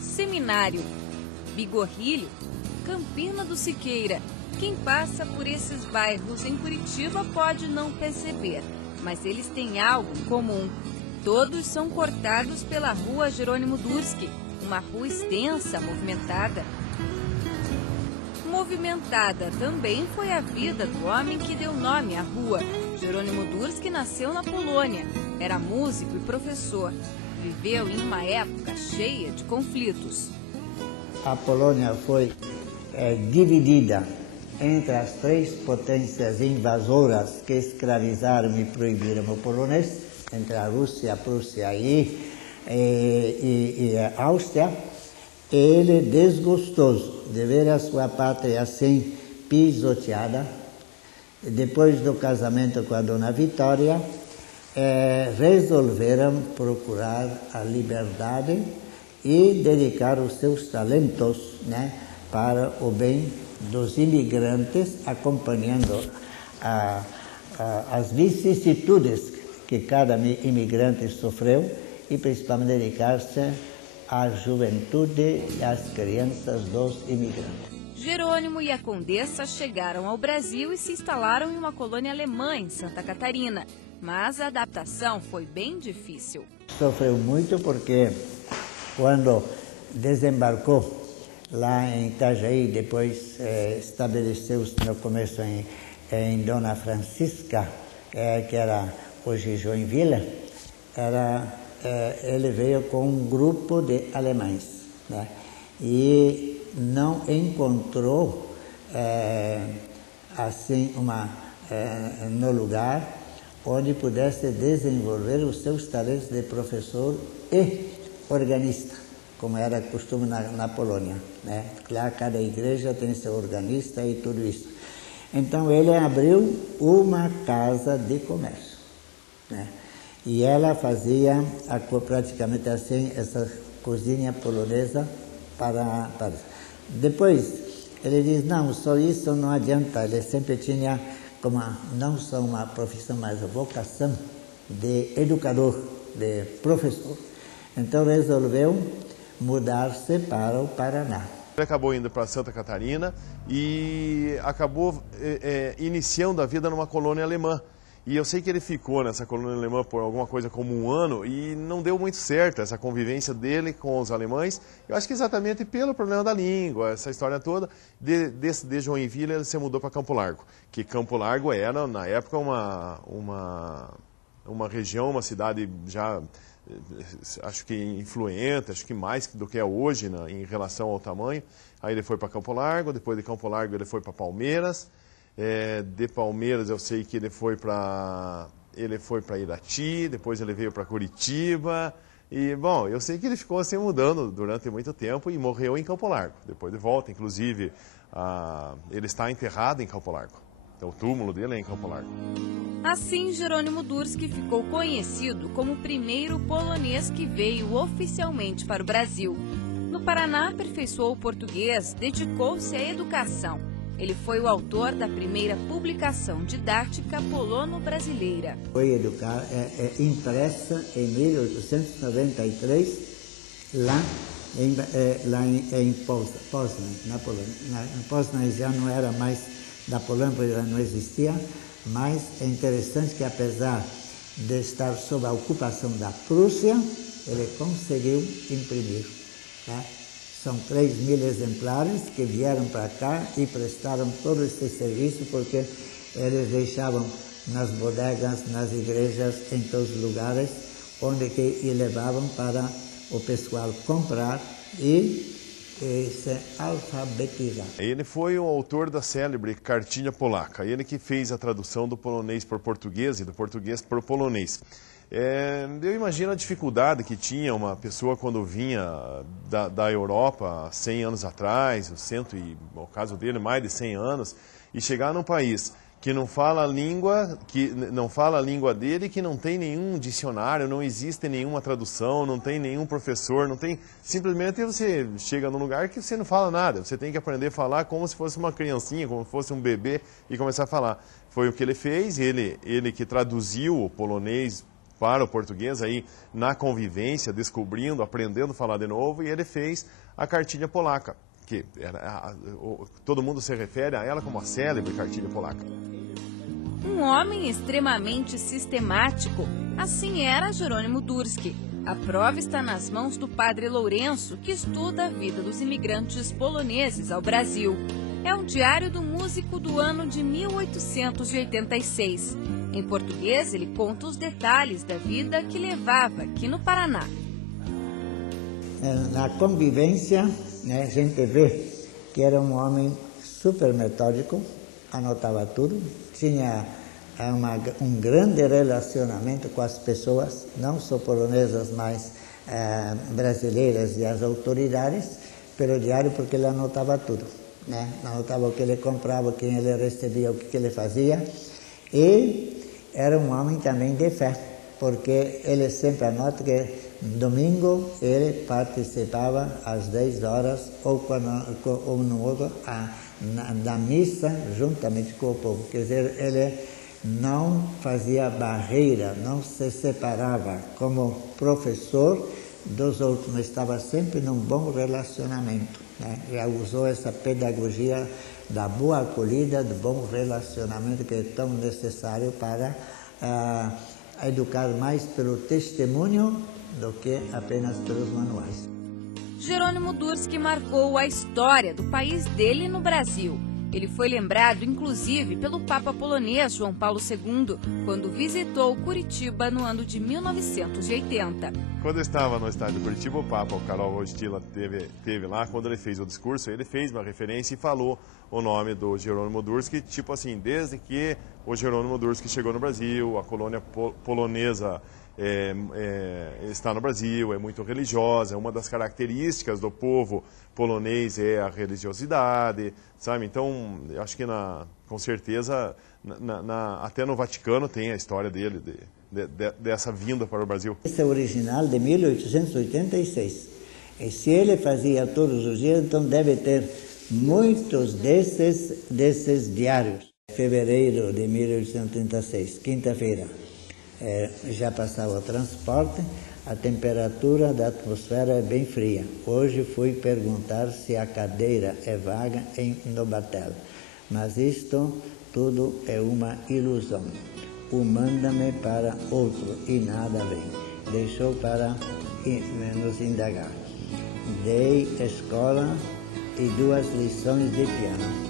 Seminário, Bigorrilho, Campina do Siqueira. Quem passa por esses bairros em Curitiba pode não perceber, mas eles têm algo em comum. Todos são cortados pela Rua Jerônimo Durski, uma rua extensa, movimentada. Movimentada também foi a vida do homem que deu nome à rua. Jerônimo Durski nasceu na Polônia, era músico e professor. Viveu em uma época cheia de conflitos. A Polônia foi dividida entre as três potências invasoras que escravizaram e proibiram o polonês, entre a Rússia, a Prússia e a Áustria. Ele, desgostoso de ver a sua pátria assim pisoteada, depois do casamento com a dona Vitória, resolveram procurar a liberdade e dedicar os seus talentos, né, para o bem dos imigrantes, acompanhando as vicissitudes que cada imigrante sofreu e principalmente dedicar-se à juventude e às crianças dos imigrantes. Jerônimo e a Condessa chegaram ao Brasil e se instalaram em uma colônia alemã em Santa Catarina. Mas a adaptação foi bem difícil. Sofreu muito porque quando desembarcou lá em Itajaí, depois estabeleceu-se no começo em Dona Francisca, que era hoje Joinville, ele veio com um grupo de alemães, né? E não encontrou assim no lugar onde pudesse desenvolver os seus talentos de professor e organista, como era costume na Polônia, né? Lá cada igreja tem seu organista e tudo isso. Então ele abriu uma casa de comércio, né? E ela fazia praticamente assim essa cozinha polonesa para... Depois ele diz, não, só isso não adianta. Ele sempre tinha como não só uma profissão, mas a vocação de educador, de professor. Então resolveu mudar-se para o Paraná. Ele acabou indo para Santa Catarina e acabou iniciando a vida numa colônia alemã. E eu sei que ele ficou nessa colônia alemã por alguma coisa como um ano e não deu muito certo essa convivência dele com os alemães. Eu acho que exatamente pelo problema da língua, essa história toda, de Joinville ele se mudou para Campo Largo. Que Campo Largo era, na época, uma região, uma cidade já, acho que influente, acho que mais do que é hoje em relação ao tamanho. Aí ele foi para Campo Largo, depois de Campo Largo ele foi para Palmeiras. De Palmeiras eu sei que ele foi para Irati, depois ele veio para Curitiba e, bom, eu sei que ele ficou assim mudando durante muito tempo e morreu em Campo Largo. Depois de volta, inclusive, ele está enterrado em Campo Largo. Então o túmulo dele é em Campo Largo. Assim, Jerônimo Durski ficou conhecido como o primeiro polonês que veio oficialmente para o Brasil. No Paraná, aperfeiçoou o português, dedicou-se à educação. Ele foi o autor da primeira publicação didática polono-brasileira. Foi impressa em 1893, lá em Poznań, na Polônia. Poznań já não era mais da Polônia, porque ela não existia, mas é interessante que, apesar de estar sob a ocupação da Prússia, ele conseguiu imprimir, né? São 3.000 exemplares que vieram para cá e prestaram todo esse serviço, porque eles deixavam nas bodegas, nas igrejas, em todos os lugares, onde que levavam para o pessoal comprar e se alfabetizar. Ele foi o autor da célebre Cartilha Polaca, ele que fez a tradução do polonês por português e do português por polonês. Eu imagino a dificuldade que tinha uma pessoa quando vinha da Europa 100 anos atrás, no caso dele mais de 100 anos, e chegar num país que não fala a língua, dele, que não tem nenhum dicionário, não existe nenhuma tradução, não tem nenhum professor, não tem... Simplesmente você chega num lugar que você não fala nada, você tem que aprender a falar como se fosse uma criancinha, como se fosse um bebê e começar a falar. Foi o que ele fez, ele que traduziu o polonês para o português aí na convivência, descobrindo, aprendendo a falar de novo, e ele fez a cartilha polaca, que todo mundo se refere a ela como a célebre cartilha polaca. Um homem extremamente sistemático, assim era Jerônimo Dłuski. A prova está nas mãos do padre Lourenço, que estuda a vida dos imigrantes poloneses ao Brasil. É um diário do músico do ano de 1886. Em português, ele conta os detalhes da vida que levava aqui no Paraná. Na convivência, a gente vê que era um homem super metódico, anotava tudo, tinha um grande relacionamento com as pessoas, não só polonesas, mas brasileiras e as autoridades, pelo diário, porque ele anotava tudo. Anotava o que ele comprava, quem ele recebia, o que ele fazia. E era um homem também de fé, porque ele sempre anota que domingo ele participava às 10 horas ou no outro da missa juntamente com o povo. Quer dizer, ele não fazia barreira, não se separava como professor dos outros, mas estava sempre num bom relacionamento. Já usou essa pedagogia da boa acolhida, do bom relacionamento que é tão necessário para educar mais pelo testemunho do que apenas pelos manuais. Jerônimo Dłuski marcou a história do país dele no Brasil. Ele foi lembrado, inclusive, pelo Papa polonês João Paulo II, quando visitou Curitiba no ano de 1980. Quando eu estava no estádio de Curitiba, o Papa, o Karol Wojtyła, teve lá. Quando ele fez o discurso, ele fez uma referência e falou o nome do Jerônimo Dłuski, tipo assim, desde que o Jerônimo Dłuski chegou no Brasil, a colônia polonesa está no Brasil, é muito religiosa, uma das características do povo polonês é a religiosidade, sabe? Então, eu acho que com certeza, até no Vaticano tem a história dele, dessa vinda para o Brasil. Esse é original de 1886. E se ele fazia todos os dias, então deve ter muitos desses diários. Fevereiro de 1886, quinta-feira. Já passava o transporte, a temperatura da atmosfera é bem fria. Hoje fui perguntar se a cadeira é vaga em Nobatel, mas isto tudo é uma ilusão. O manda-me para outro e nada vem. Deixou para nos indagar. Dei escola e 2 lições de piano.